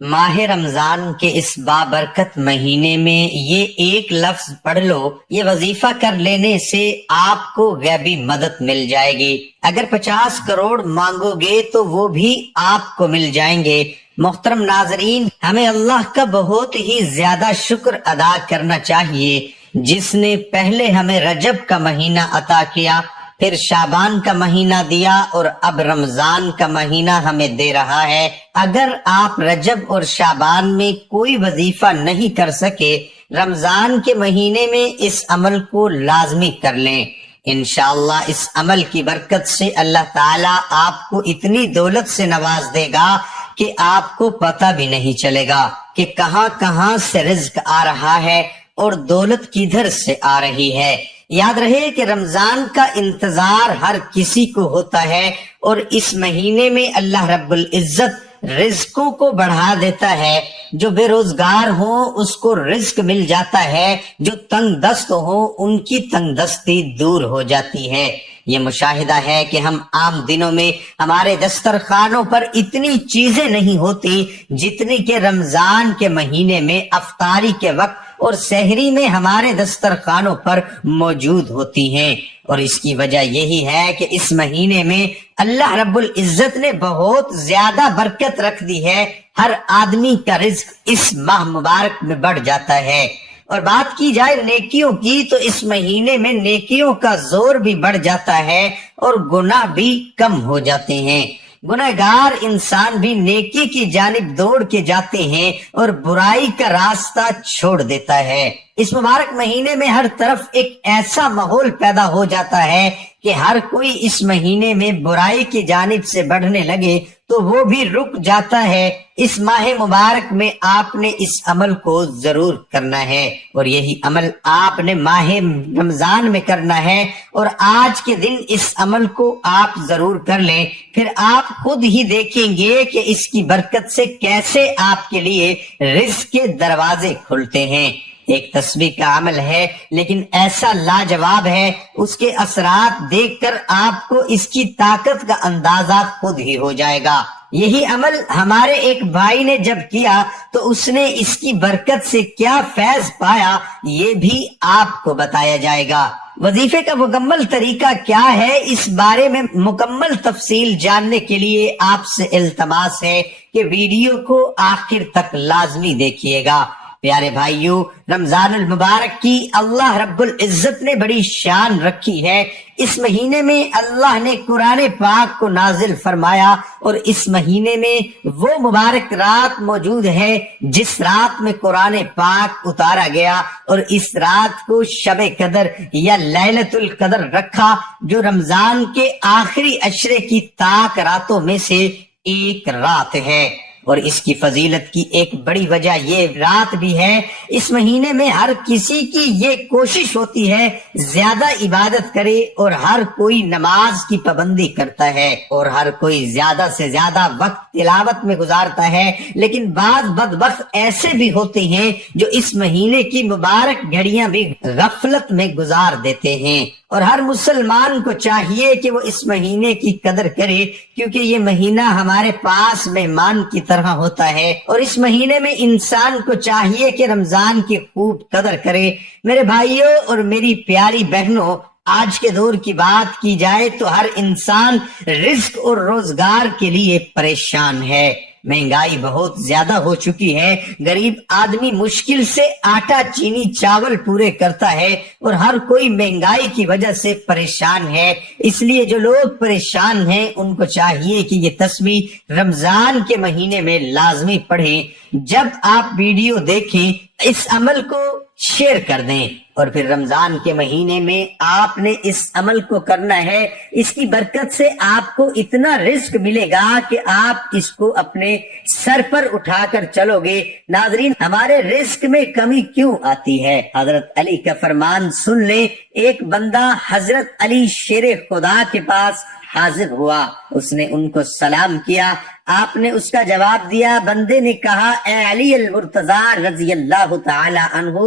ماہ رمضان کے اس بابرکت مہینے میں یہ ایک لفظ پڑھ لو، یہ وظیفہ کر لینے سے آپ کو غیبی مدد مل جائے گی۔ اگر 50 کروڑ مانگو گے تو وہ بھی آپ کو مل جائیں گے۔ محترم ناظرین، ہمیں اللہ کا بہت ہی زیادہ شکر ادا کرنا چاہیے جس نے پہلے ہمیں رجب کا مہینہ عطا کیا، پھر شعبان کا مہینہ دیا اور اب رمضان کا مہینہ ہمیں دے رہا ہے۔ اگر آپ رجب اور شعبان میں کوئی وظیفہ نہیں کر سکے، رمضان کے مہینے میں اس عمل کو لازمی کر لیں۔ انشاءاللہ اس عمل کی برکت سے اللہ تعالیٰ آپ کو اتنی دولت سے نواز دے گا کہ آپ کو پتہ بھی نہیں چلے گا کہ کہاں کہاں سے رزق آ رہا ہے اور دولت کدھر سے آ رہی ہے۔ یاد رہے کہ رمضان کا انتظار ہر کسی کو ہوتا ہے، اور اس مہینے میں اللہ رب العزت رزقوں کو بڑھا دیتا ہے۔ جو بے روزگار ہوں اس کو رزق مل جاتا ہے، جو تنگ دست ہوں ان کی تنگ دستی دور ہو جاتی ہے۔ یہ مشاہدہ ہے کہ ہم عام دنوں میں ہمارے دسترخوانوں پر اتنی چیزیں نہیں ہوتی جتنی کہ رمضان کے مہینے میں افطاری کے وقت اور سحری میں ہمارے دسترخوانوں پر موجود ہوتی ہیں۔ اور اس کی وجہ یہی ہے کہ اس مہینے میں اللہ رب العزت نے بہت زیادہ برکت رکھ دی ہے۔ ہر آدمی کا رزق اس ماہ مبارک میں بڑھ جاتا ہے۔ اور بات کی جائے نیکیوں کی تو اس مہینے میں نیکیوں کا زور بھی بڑھ جاتا ہے اور گناہ بھی کم ہو جاتے ہیں۔ گنہگار انسان بھی نیکی کی جانب دوڑ کے جاتے ہیں اور برائی کا راستہ چھوڑ دیتا ہے۔ اس مبارک مہینے میں ہر طرف ایک ایسا ماحول پیدا ہو جاتا ہے کہ ہر کوئی اس مہینے میں برائی کی جانب سے بڑھنے لگے تو وہ بھی رک جاتا ہے۔ اس ماہ مبارک میں آپ نے اس عمل کو ضرور کرنا ہے، اور یہی عمل آپ نے ماہ رمضان میں کرنا ہے، اور آج کے دن اس عمل کو آپ ضرور کر لیں۔ پھر آپ خود ہی دیکھیں گے کہ اس کی برکت سے کیسے آپ کے لیے رزق کے دروازے کھلتے ہیں۔ ایک تسبیح کا عمل ہے لیکن ایسا لاجواب ہے، اس کے اثرات دیکھ کر آپ کو اس کی طاقت کا اندازہ خود ہی ہو جائے گا۔ یہی عمل ہمارے ایک بھائی نے جب کیا تو اس نے اس کی برکت سے کیا فیض پایا یہ بھی آپ کو بتایا جائے گا۔ وظیفے کا مکمل طریقہ کیا ہے، اس بارے میں مکمل تفصیل جاننے کے لیے آپ سے التماس ہے کہ ویڈیو کو آخر تک لازمی دیکھیے گا۔ پیارے بھائیو، رمضان المبارک کی اللہ رب العزت نے بڑی شان رکھی ہے۔ اس مہینے میں اللہ نے قرآن پاک کو نازل فرمایا، اور اس مہینے میں وہ مبارک رات موجود ہے جس رات میں قرآن پاک اتارا گیا، اور اس رات کو شب قدر یا لیلۃ القدر رکھا، جو رمضان کے آخری عشرے کی طاق راتوں میں سے ایک رات ہے۔ اور اس کی فضیلت کی ایک بڑی وجہ یہ رات بھی ہے، اس مہینے میں ہر کسی کی یہ کوشش ہوتی ہے زیادہ عبادت کرے، اور ہر کوئی نماز کی پابندی کرتا ہے، اور ہر کوئی زیادہ سے زیادہ وقت تلاوت میں گزارتا ہے۔ لیکن بعض بدبخت ایسے بھی ہوتے ہیں جو اس مہینے کی مبارک گھڑیاں بھی غفلت میں گزار دیتے ہیں، اور ہر مسلمان کو چاہیے کہ وہ اس مہینے کی قدر کرے، کیونکہ یہ مہینہ ہمارے پاس مہمان کی طرح ہوتا ہے، اور اس مہینے میں انسان کو چاہیے کہ رمضان کی خوب قدر کرے۔ میرے بھائیوں اور میری پیاری بہنوں، آج کے دور کی بات کی جائے تو ہر انسان رزق اور روزگار کے لیے پریشان ہے۔ مہنگائی بہت زیادہ ہو چکی ہے، غریب آدمی مشکل سے آٹا چینی چاول پورے کرتا ہے، اور ہر کوئی مہنگائی کی وجہ سے پریشان ہے۔ اس لیے جو لوگ پریشان ہیں ان کو چاہیے کہ یہ تسبیح رمضان کے مہینے میں لازمی پڑھیں۔ جب آپ ویڈیو دیکھیں اس عمل کو شیئر کر دیں، اور پھر رمضان کے مہینے میں آپ نے اس عمل کو کرنا ہے۔ اس کی برکت سے آپ کو اتنا رزق ملے گا کہ آپ اس کو اپنے سر پر اٹھا کر چلو گے۔ ناظرین، ہمارے رزق میں کمی کیوں آتی ہے؟ حضرت علی کا فرمان سن لیں۔ ایک بندہ حضرت علی شیر خدا کے پاس حاضر ہوا، اس نے ان کو سلام کیا، آپ نے اس کا جواب دیا۔ بندے نے کہا، اے علی المرتضی رضی اللہ تعالی عنہ،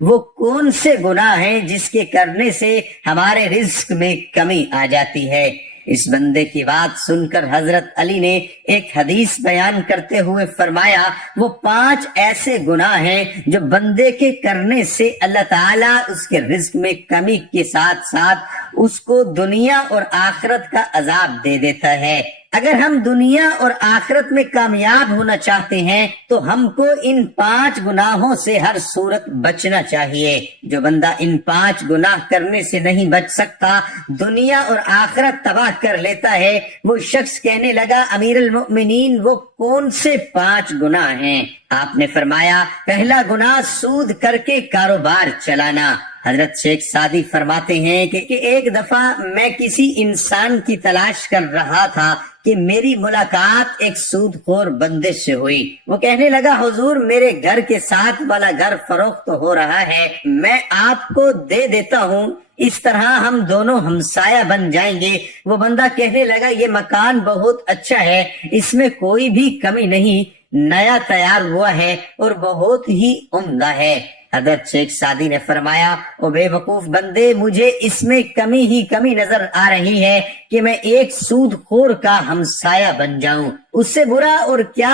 وہ کون سے گناہ ہیں جس کے کرنے سے ہمارے رزق میں کمی آ جاتی ہے؟ اس بندے کی بات سن کر حضرت علی نے ایک حدیث بیان کرتے ہوئے فرمایا وہ 5 ایسے گناہ ہیں جو بندے کے کرنے سے اللہ تعالیٰ اس کے رزق میں کمی کے ساتھ ساتھ اس کو دنیا اور آخرت کا عذاب دے دیتا ہے۔ اگر ہم دنیا اور آخرت میں کامیاب ہونا چاہتے ہیں تو ہم کو ان 5 گناہوں سے ہر صورت بچنا چاہیے۔ جو بندہ ان 5 گناہ کرنے سے نہیں بچ سکتا، دنیا اور آخرت تباہ کر لیتا ہے۔ وہ شخص کہنے لگا امیر المؤمنین وہ کون سے 5 گناہ ہیں؟ آپ نے فرمایا پہلا گناہ سود کر کے کاروبار چلانا۔ حضرت شیخ سعدی فرماتے ہیں کہ ایک دفعہ میں کسی انسان کی تلاش کر رہا تھا کہ میری ملاقات ایک سود خور بندے سے ہوئی۔ وہ کہنے لگا حضور میرے گھر کے ساتھ والا گھر فروخت ہو رہا ہے، میں آپ کو دے دیتا ہوں، اس طرح ہم دونوں ہمسایہ بن جائیں گے۔ وہ بندہ کہنے لگا یہ مکان بہت اچھا ہے، اس میں کوئی بھی کمی نہیں، نیا تیار ہوا ہے اور بہت ہی عمدہ ہے۔ حضرت شیخ سعدی نے فرمایا او بے وقوف بندے، مجھے اس میں کمی ہی کمی نظر آ رہی ہے کہ میں ایک سود خور کا ہمسایہ بن جاؤں۔ اس سے برا اور کیا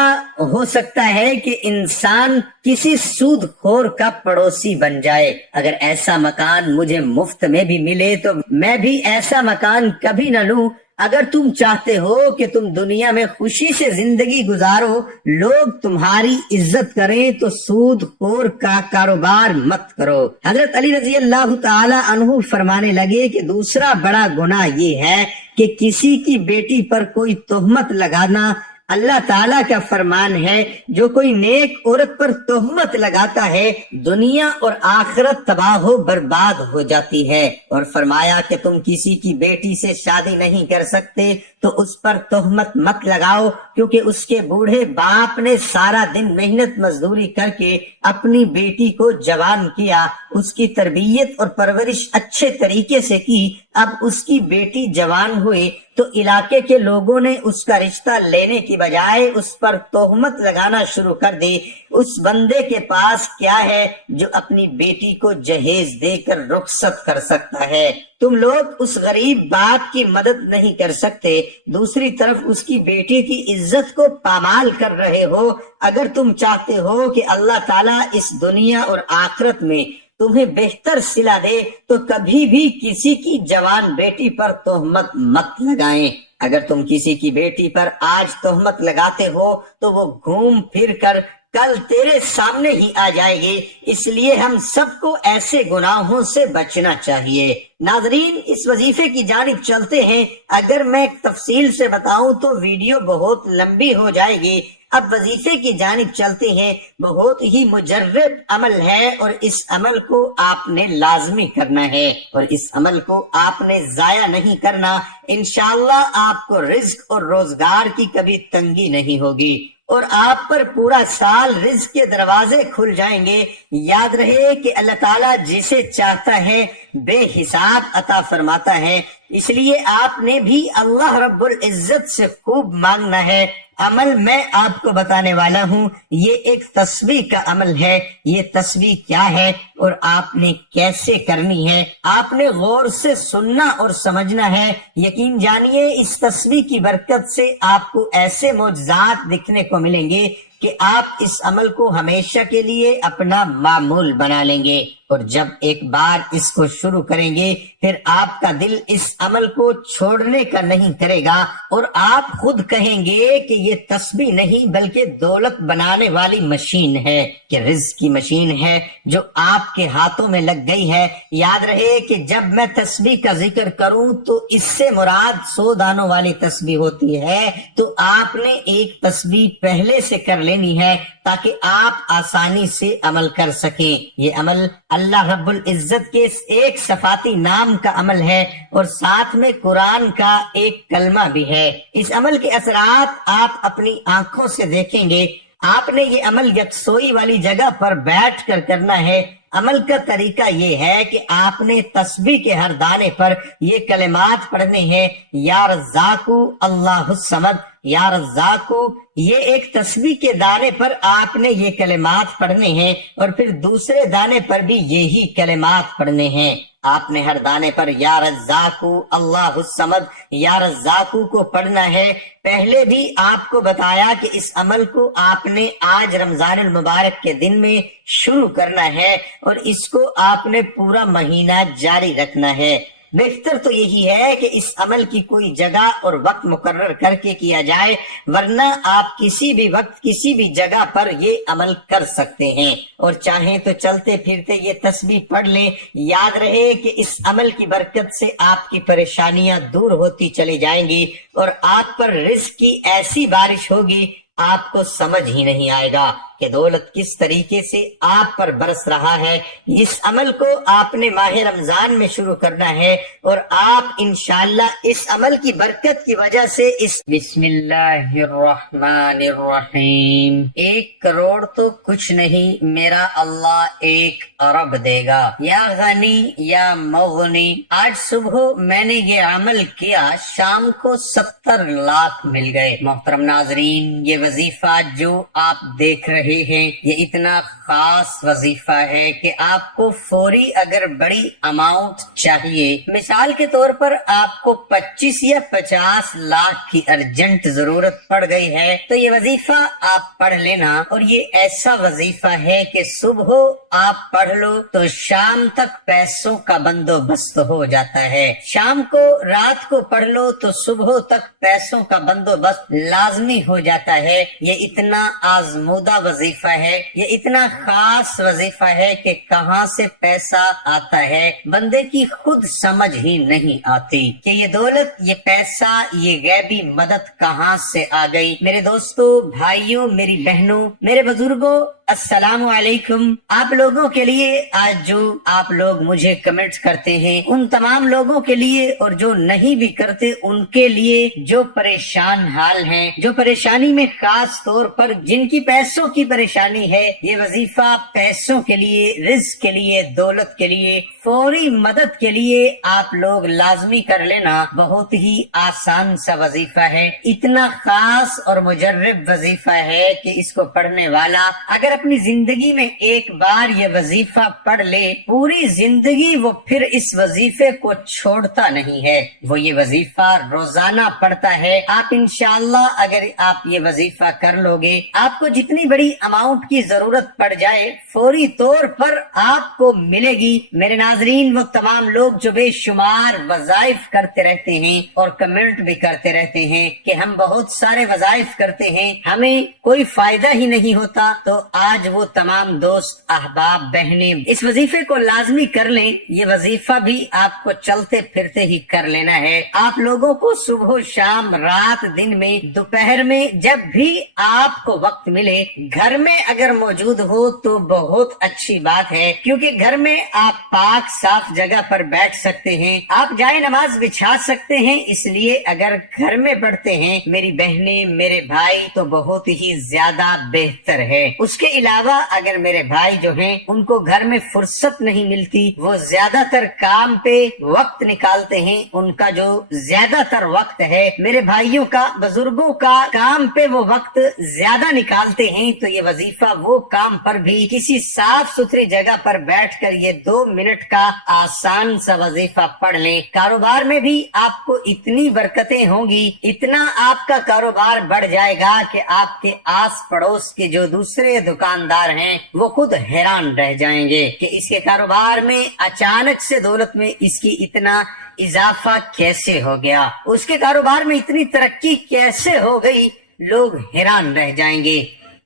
ہو سکتا ہے کہ انسان کسی سود خور کا پڑوسی بن جائے۔ اگر ایسا مکان مجھے مفت میں بھی ملے تو میں بھی ایسا مکان کبھی نہ لوں۔ اگر تم چاہتے ہو کہ تم دنیا میں خوشی سے زندگی گزارو، لوگ تمہاری عزت کریں، تو سود خور کا کاروبار مت کرو۔ حضرت علی رضی اللہ تعالی عنہ فرمانے لگے کہ دوسرا بڑا گناہ یہ ہے کہ کسی کی بیٹی پر کوئی تہمت لگانا۔ اللہ تعالیٰ کا فرمان ہے جو کوئی نیک عورت پر تہمت لگاتا ہے دنیا اور آخرت تباہ و برباد ہو جاتی ہے، اور فرمایا کہ تم کسی کی بیٹی سے شادی نہیں کر سکتے تو اس پر تہمت مت لگاؤ، کیونکہ اس کے بوڑھے باپ نے سارا دن محنت مزدوری کر کے اپنی بیٹی کو جوان کیا، اس کی تربیت اور پرورش اچھے طریقے سے کی، اب اس کی بیٹی جوان ہوئی تو علاقے کے لوگوں نے اس کا رشتہ لینے کی بجائے اس پر تہمت لگانا شروع کر دی۔ اس بندے کے پاس کیا ہے جو اپنی بیٹی کو جہیز دے کر رخصت کر سکتا ہے؟ تم لوگ اس غریب باپ کی مدد نہیں کر سکتے، دوسری طرف اس کی بیٹی کی عزت کو پامال کر رہے ہو۔ اگر تم چاہتے ہو کہ اللہ تعالیٰ اس دنیا اور آخرت میں تمہیں بہتر صلہ دے تو کبھی بھی کسی کی جوان بیٹی پر تہمت مت لگائیں۔ اگر تم کسی کی بیٹی پر آج تہمت لگاتے ہو تو وہ گھوم پھر کر کل تیرے سامنے ہی آ جائے گی، اس لیے ہم سب کو ایسے گناہوں سے بچنا چاہیے۔ ناظرین اس وظیفے کی جانب چلتے ہیں۔ اگر میں تفصیل سے بتاؤں تو ویڈیو بہت لمبی ہو جائے گی۔ اب وظیفے کی جانب چلتے ہیں۔ بہت ہی مجرب عمل ہے اور اس عمل کو آپ نے لازمی کرنا ہے اور اس عمل کو آپ نے ضائع نہیں کرنا۔ انشاءاللہ آپ کو رزق اور روزگار کی کبھی تنگی نہیں ہوگی اور آپ پر پورا سال رزق کے دروازے کھل جائیں گے۔ یاد رہے کہ اللہ تعالیٰ جسے چاہتا ہے بے حساب عطا فرماتا ہے، اس لیے آپ نے بھی اللہ رب العزت سے خوب مانگنا ہے۔ عمل میں آپ کو بتانے والا ہوں، یہ ایک تسبیح کا عمل ہے۔ یہ تسبیح کیا ہے اور آپ نے کیسے کرنی ہے، آپ نے غور سے سننا اور سمجھنا ہے۔ یقین جانیے اس تسبیح کی برکت سے آپ کو ایسے معجزات دکھنے کو ملیں گے کہ آپ اس عمل کو ہمیشہ کے لیے اپنا معمول بنا لیں گے، اور جب ایک بار اس کو شروع کریں گے پھر آپ کا دل اس عمل کو چھوڑنے کا نہیں کرے گا، اور آپ خود کہیں گے کہ یہ تسبیح نہیں بلکہ دولت بنانے والی مشین ہے، کہ رزق کی مشین ہے جو آپ کے ہاتھوں میں لگ گئی ہے۔ یاد رہے کہ جب میں تسبیح کا ذکر کروں تو اس سے مراد 100 دانوں والی تسبیح ہوتی ہے، تو آپ نے ایک تسبیح پہلے سے کر لینی ہے تاکہ آپ آسانی سے عمل کر سکیں۔ یہ عمل اللہ رب العزت کے ایک صفاتی نام کا عمل ہے اور ساتھ میں قرآن کا ایک کلمہ بھی ہے۔ اس عمل کے اثرات آپ اپنی آنکھوں سے دیکھیں گے۔ آپ نے یہ عمل یکسوئی والی جگہ پر بیٹھ کر کرنا ہے۔ عمل کا طریقہ یہ ہے کہ آپ نے تسبیح کے ہر دانے پر یہ کلمات پڑھنے ہیں، یا رزاقو اللہ الصمد، یا رزاقو یہ ایک تسبیح کے دانے پر آپ نے یہ کلمات پڑھنے ہیں اور پھر دوسرے دانے پر بھی یہی کلمات پڑھنے ہیں۔ آپ نے ہر دانے پر یا رزاقو اللہ الصمد یا رزاقو کو پڑھنا ہے۔ پہلے بھی آپ کو بتایا کہ اس عمل کو آپ نے آج رمضان المبارک کے دن میں شروع کرنا ہے اور اس کو آپ نے پورا مہینہ جاری رکھنا ہے۔ بہتر تو یہی ہے کہ اس عمل کی کوئی جگہ اور وقت مقرر کر کے کیا جائے، ورنہ آپ کسی بھی وقت کسی بھی جگہ پر یہ عمل کر سکتے ہیں، اور چاہیں تو چلتے پھرتے یہ تسبیح پڑھ لیں۔ یاد رہے کہ اس عمل کی برکت سے آپ کی پریشانیاں دور ہوتی چلی جائیں گی اور آپ پر رزق کی ایسی بارش ہوگی آپ کو سمجھ ہی نہیں آئے گا کہ دولت کس طریقے سے آپ پر برس رہا ہے۔ اس عمل کو آپ نے ماہ رمضان میں شروع کرنا ہے اور آپ انشاءاللہ اس عمل کی برکت کی وجہ سے اس بسم اللہ الرحمن الرحیم 1 کروڑ تو کچھ نہیں، میرا اللہ 1 ارب دے گا، یا غنی یا مغنی۔ آج صبح میں نے یہ عمل کیا، شام کو 70 لاکھ مل گئے۔ محترم ناظرین، یہ وظیفہ جو آپ دیکھ رہے ہیں یہ اتنا خاص وظیفہ ہے کہ آپ کو فوری اگر بڑی اماؤنٹ چاہیے، مثال کے طور پر آپ کو 25 یا 50 لاکھ کی ارجنٹ ضرورت پڑ گئی ہے تو یہ وظیفہ آپ پڑھ لینا، اور یہ ایسا وظیفہ ہے کہ صبح آپ پڑھ لو تو شام تک پیسوں کا بندوبست ہو جاتا ہے، شام کو رات کو پڑھ لو تو صبح تک پیسوں کا بندوبست لازمی ہو جاتا ہے۔ یہ اتنا آزمودہ وظیفہ ہے، یہ اتنا خاص وظیفہ ہے کہ کہاں سے پیسہ آتا ہے بندے کی خود سمجھ ہی نہیں آتی کہ یہ دولت، یہ پیسہ، یہ غیبی مدد کہاں سے آ گئی۔ میرے دوستو، بھائیوں، میری بہنوں، میرے بزرگوں، السلام علیکم۔ آپ لوگوں کے لیے آج جو آپ لوگ مجھے کمنٹس کرتے ہیں، ان تمام لوگوں کے لیے اور جو نہیں بھی کرتے ان کے لیے، جو پریشان حال ہیں، جو پریشانی میں خاص طور پر جن کی پیسوں کی پریشانی ہے، یہ وظیفہ پیسوں کے لیے، رزق کے لیے، دولت کے لیے، فوری مدد کے لیے آپ لوگ لازمی کر لینا۔ بہت ہی آسان سا وظیفہ ہے، اتنا خاص اور مجرب وظیفہ ہے کہ اس کو پڑھنے والا اگر اپنی زندگی میں ایک بار یہ وظیفہ پڑھ لے، پوری زندگی وہ پھر اس وظیفے کو چھوڑتا نہیں ہے، وہ یہ وظیفہ روزانہ پڑھتا ہے۔ آپ انشاءاللہ اگر آپ یہ وظیفہ کر لو گے، آپ کو جتنی بڑی اماؤنٹ کی ضرورت پڑ جائے فوری طور پر آپ کو ملے گی۔ میرے ناظرین، وہ تمام لوگ جو بے شمار وظائف کرتے رہتے ہیں اور کمنٹ بھی کرتے رہتے ہیں کہ ہم بہت سارے وظائف کرتے ہیں، ہمیں کوئی فائدہ ہی نہیں ہوتا، تو آج وہ تمام دوست، احباب، بہنیں اس وظیفے کو لازمی کر لیں۔ یہ وظیفہ بھی آپ کو چلتے پھرتے ہی کر لینا ہے۔ آپ لوگوں کو صبح، شام، رات، دن میں، دوپہر میں، جب بھی آپ کو وقت ملے، گھر میں اگر موجود ہو تو بہت اچھی بات ہے، کیونکہ گھر میں آپ پاک صاف جگہ پر بیٹھ سکتے ہیں، آپ جائے نماز بچھا سکتے ہیں، اس لیے اگر گھر میں پڑھتے ہیں میری بہنیں، میرے بھائی، تو بہت ہی زیادہ بہتر ہے۔ اس کے علاوہ اگر میرے بھائی جو ہیں ان کو گھر میں فرصت نہیں ملتی، وہ زیادہ تر کام پہ وقت نکالتے ہیں، ان کا جو زیادہ تر وقت ہے، میرے بھائیوں کا، بزرگوں کا، کام پہ وہ وقت زیادہ نکالتے ہیں، تو یہ وظیفہ وہ کام پر بھی کسی صاف ستھری جگہ پر بیٹھ کر یہ 2 منٹ کا آسان سا وظیفہ پڑھ لیں۔ کاروبار میں بھی آپ کو اتنی برکتیں ہوں گی، اتنا آپ کا کاروبار بڑھ جائے گا کہ آپ کے آس پڑوس کے جو دوسرے دکاندار ہیں وہ خود حیران رہ جائیں گے کہ اس کے کاروبار میں اچانک سے دولت میں اس کی اتنا اضافہ کیسے ہو گیا، اس کے کاروبار میں اتنی ترقی کیسے ہو گئی، لوگ حیران رہ جائیں گے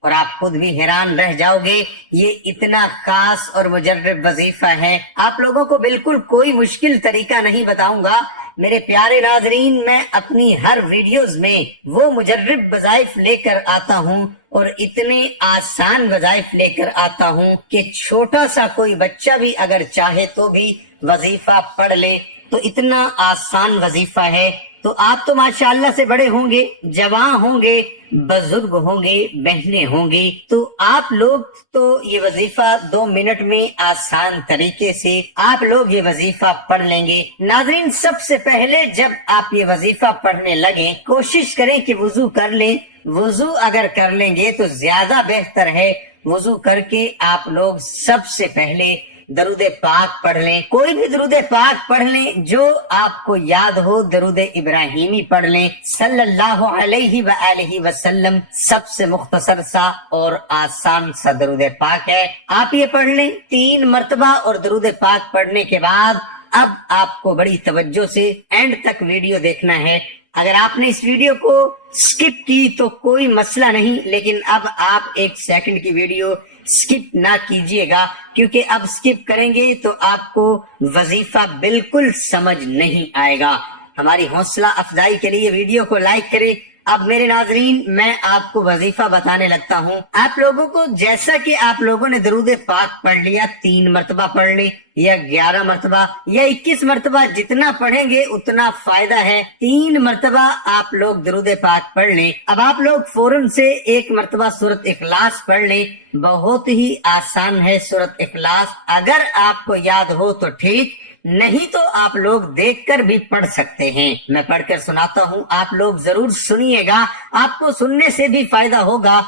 اور آپ خود بھی حیران رہ جاؤ گے۔ یہ اتنا خاص اور مجرب وظیفہ ہے، آپ لوگوں کو بالکل کوئی مشکل طریقہ نہیں بتاؤں گا۔ میرے پیارے ناظرین، میں اپنی ہر ویڈیوز میں وہ مجرب وظائف لے کر آتا ہوں اور اتنے آسان وظائف لے کر آتا ہوں کہ چھوٹا سا کوئی بچہ بھی اگر چاہے تو بھی وظیفہ پڑھ لے، تو اتنا آسان وظیفہ ہے۔ تو آپ تو ماشاءاللہ سے بڑے ہوں گے، جوان ہوں گے، بزرگ ہوں گے، بہنیں ہوں گی، تو آپ لوگ تو یہ وظیفہ 2 منٹ میں آسان طریقے سے آپ لوگ یہ وظیفہ پڑھ لیں گے۔ ناظرین، سب سے پہلے جب آپ یہ وظیفہ پڑھنے لگیں، کوشش کریں کہ وضو کر لیں۔ وضو اگر کر لیں گے تو زیادہ بہتر ہے۔ وضو کر کے آپ لوگ سب سے پہلے درود پاک پڑھ لیں، کوئی بھی درود پاک پڑھ لیں جو آپ کو یاد ہو۔ درود ابراہیمی پڑھ لیں صلی اللہ علیہ وآلہ وسلم، سب سے مختصر سا اور آسان سا درود پاک ہے، آپ یہ پڑھ لیں 3 مرتبہ۔ اور درود پاک پڑھنے کے بعد اب آپ کو بڑی توجہ سے اینڈ تک ویڈیو دیکھنا ہے۔ اگر آپ نے اس ویڈیو کو سکپ کی تو کوئی مسئلہ نہیں، لیکن اب آپ 1 سیکنڈ کی ویڈیو سکپ نہ کیجئے گا، کیونکہ اب سکپ کریں گے تو آپ کو وظیفہ بالکل سمجھ نہیں آئے گا۔ ہماری حوصلہ افزائی کے لیے ویڈیو کو لائک کریں۔ اب میرے ناظرین، میں آپ کو وظیفہ بتانے لگتا ہوں۔ آپ لوگوں کو جیسا کہ آپ لوگوں نے درود پاک پڑھ لیا، 3 مرتبہ پڑھ لیں یا 11 مرتبہ یا 21 مرتبہ، جتنا پڑھیں گے اتنا فائدہ ہے۔ 3 مرتبہ آپ لوگ درود پاک پڑھ لیں۔ اب آپ لوگ فوراً سے 1 مرتبہ سورۃ اخلاص پڑھ لیں، بہت ہی آسان ہے سورۃ اخلاص۔ اگر آپ کو یاد ہو تو ٹھیک، نہیں تو آپ لوگ دیکھ کر بھی پڑھ سکتے ہیں۔ میں پڑھ کر سناتا ہوں، آپ لوگ ضرور سنیے گا، آپ کو سننے سے بھی فائدہ ہوگا۔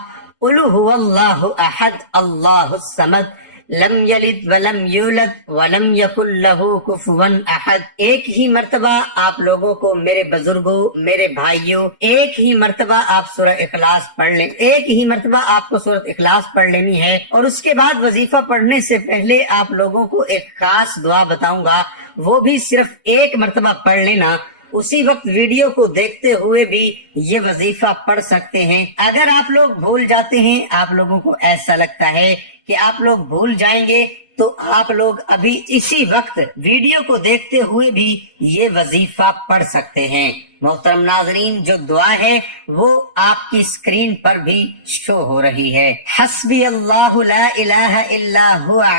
قل هو اللہ احد اللہ الصمد لم یلد ولم یولد ولم یکن لہ کفوا احد۔ ایک ہی مرتبہ آپ لوگوں کو، میرے بزرگوں، میرے بھائیوں، ایک ہی مرتبہ آپ سورہ اخلاص پڑھ لیں، ایک ہی مرتبہ آپ کو سورۃ اخلاص پڑھ لینی ہے۔ اور اس کے بعد وظیفہ پڑھنے سے پہلے آپ لوگوں کو ایک خاص دعا بتاؤں گا، وہ بھی صرف 1 مرتبہ پڑھ لینا۔ اسی وقت ویڈیو کو دیکھتے ہوئے بھی یہ وظیفہ پڑھ سکتے ہیں۔ اگر آپ لوگ بھول جاتے ہیں، آپ لوگوں کو ایسا لگتا ہے کہ آپ لوگ بھول جائیں گے، تو آپ لوگ ابھی اسی وقت ویڈیو کو دیکھتے ہوئے بھی یہ وظیفہ پڑھ سکتے ہیں۔ محترم ناظرین، جو دعا ہے وہ آپ کی اسکرین پر بھی شو ہو رہی ہے۔ حسبی اللہ لا الہ الا ہوا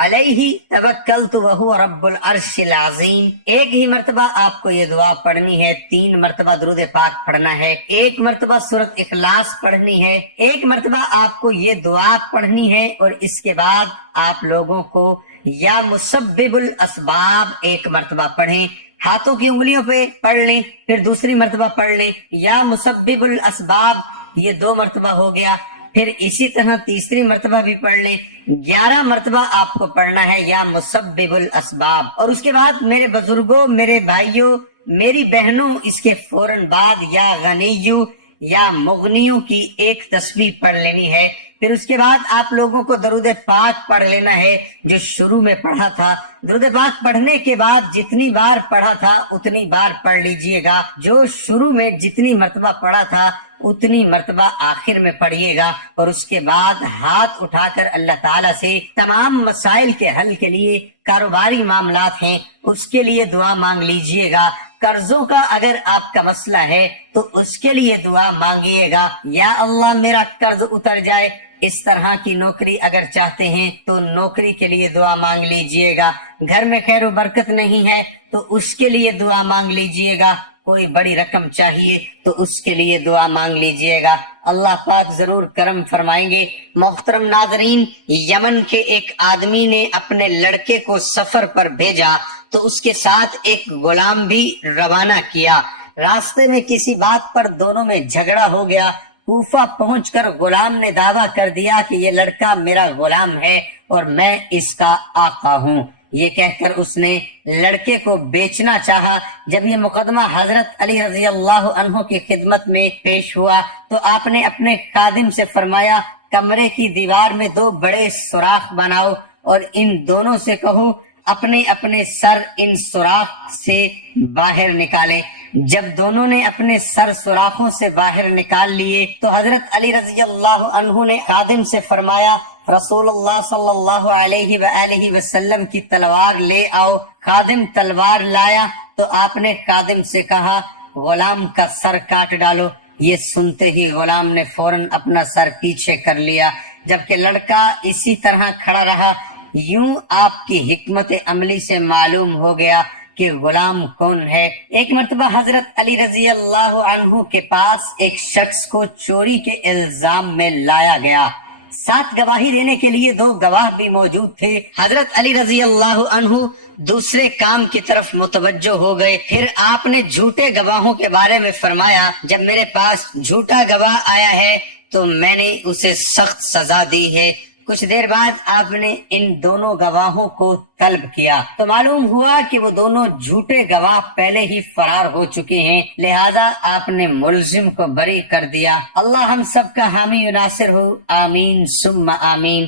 علیہ توکلت وہو رب العرش العظیم۔ ایک ہی مرتبہ آپ کو یہ دعا پڑھنی ہے، 3 مرتبہ درود پاک پڑھنا ہے، 1 مرتبہ سورۃ اخلاص پڑھنی ہے، 1 مرتبہ آپ کو یہ دعا پڑھنی ہے۔ اور اس کے بعد آپ لوگوں کو یا مسبب الاسباب 1 مرتبہ پڑھیں، ہاتھوں کی انگلیوں پہ پڑھ لیں، پھر دوسری مرتبہ پڑھ لیں یا مسبب الاسباب، یہ 2 مرتبہ ہو گیا، پھر اسی طرح تیسری مرتبہ بھی پڑھ لیں۔ 11 مرتبہ آپ کو پڑھنا ہے یا مسبب الاسباب۔ اور اس کے بعد میرے بزرگوں، میرے بھائیوں، میری بہنوں، اس کے فوراً بعد یا غنیو یا مغنیوں کی 1 تسبیح پڑھ لینی ہے۔ پھر اس کے بعد آپ لوگوں کو درود پاک پڑھ لینا ہے جو شروع میں پڑھا تھا۔ درود پاک پڑھنے کے بعد جتنی بار پڑھا تھا اتنی بار پڑھ لیجئے گا، جو شروع میں جتنی مرتبہ پڑھا تھا اتنی مرتبہ آخر میں پڑھیے گا۔ اور اس کے بعد ہاتھ اٹھا کر اللہ تعالیٰ سے تمام مسائل کے حل کے لیے، کاروباری معاملات ہیں اس کے لیے دعا مانگ لیجئے گا، قرضوں کا اگر آپ کا مسئلہ ہے تو اس کے لیے دعا مانگیے گا، یا اللہ میرا قرض اتر جائے۔ اس طرح کی نوکری اگر چاہتے ہیں تو نوکری کے لیے دعا مانگ لیجئے گا۔ گھر میں خیر و برکت نہیں ہے تو اس کے لیے دعا مانگ لیجئے گا۔ کوئی بڑی رقم چاہیے تو اس کے لیے دعا مانگ لیجئے گا، اللہ پاک ضرور کرم فرمائیں گے۔ محترم ناظرین، یمن کے ایک آدمی نے اپنے لڑکے کو سفر پر بھیجا تو اس کے ساتھ ایک غلام بھی روانہ کیا۔ راستے میں کسی بات پر دونوں میں جھگڑا ہو گیا۔ کوفہ پہنچ کر غلام نے دعویٰ کر دیا کہ یہ لڑکا میرا غلام ہے اور میں اس کا آقا ہوں۔ یہ کہہ کر اس نے لڑکے کو بیچنا چاہا۔ جب یہ مقدمہ حضرت علی رضی اللہ عنہ کی خدمت میں پیش ہوا تو آپ نے اپنے خادم سے فرمایا، کمرے کی دیوار میں 2 بڑے سوراخ بناؤ اور ان دونوں سے کہو اپنے اپنے سر ان سوراخ سے باہر نکالے۔ جب دونوں نے اپنے سر سوراخوں سے باہر نکال لیے تو حضرت علی رضی اللہ عنہ نے خادم سے فرمایا، رسول اللہ صلی اللہ علیہ وآلہ وسلم کی تلوار لے آؤ۔ خادم تلوار لایا تو آپ نے خادم سے کہا، غلام کا سر کاٹ ڈالو۔ یہ سنتے ہی غلام نے فوراً اپنا سر پیچھے کر لیا، جبکہ لڑکا اسی طرح کھڑا رہا۔ یوں آپ کی حکمت عملی سے معلوم ہو گیا کہ غلام کون ہے۔ ایک مرتبہ حضرت علی رضی اللہ عنہ کے پاس ایک شخص کو چوری کے الزام میں لایا گیا۔ ساتھ گواہی دینے کے لیے 2 گواہ بھی موجود تھے۔ حضرت علی رضی اللہ عنہ دوسرے کام کی طرف متوجہ ہو گئے۔ پھر آپ نے جھوٹے گواہوں کے بارے میں فرمایا، جب میرے پاس جھوٹا گواہ آیا ہے تو میں نے اسے سخت سزا دی ہے۔ کچھ دیر بعد آپ نے ان دونوں گواہوں کو طلب کیا تو معلوم ہوا کہ وہ دونوں جھوٹے گواہ پہلے ہی فرار ہو چکے ہیں، لہذا آپ نے ملزم کو بری کر دیا۔ اللہ ہم سب کا حامی و ناصر ہو، آمین ثم آمین۔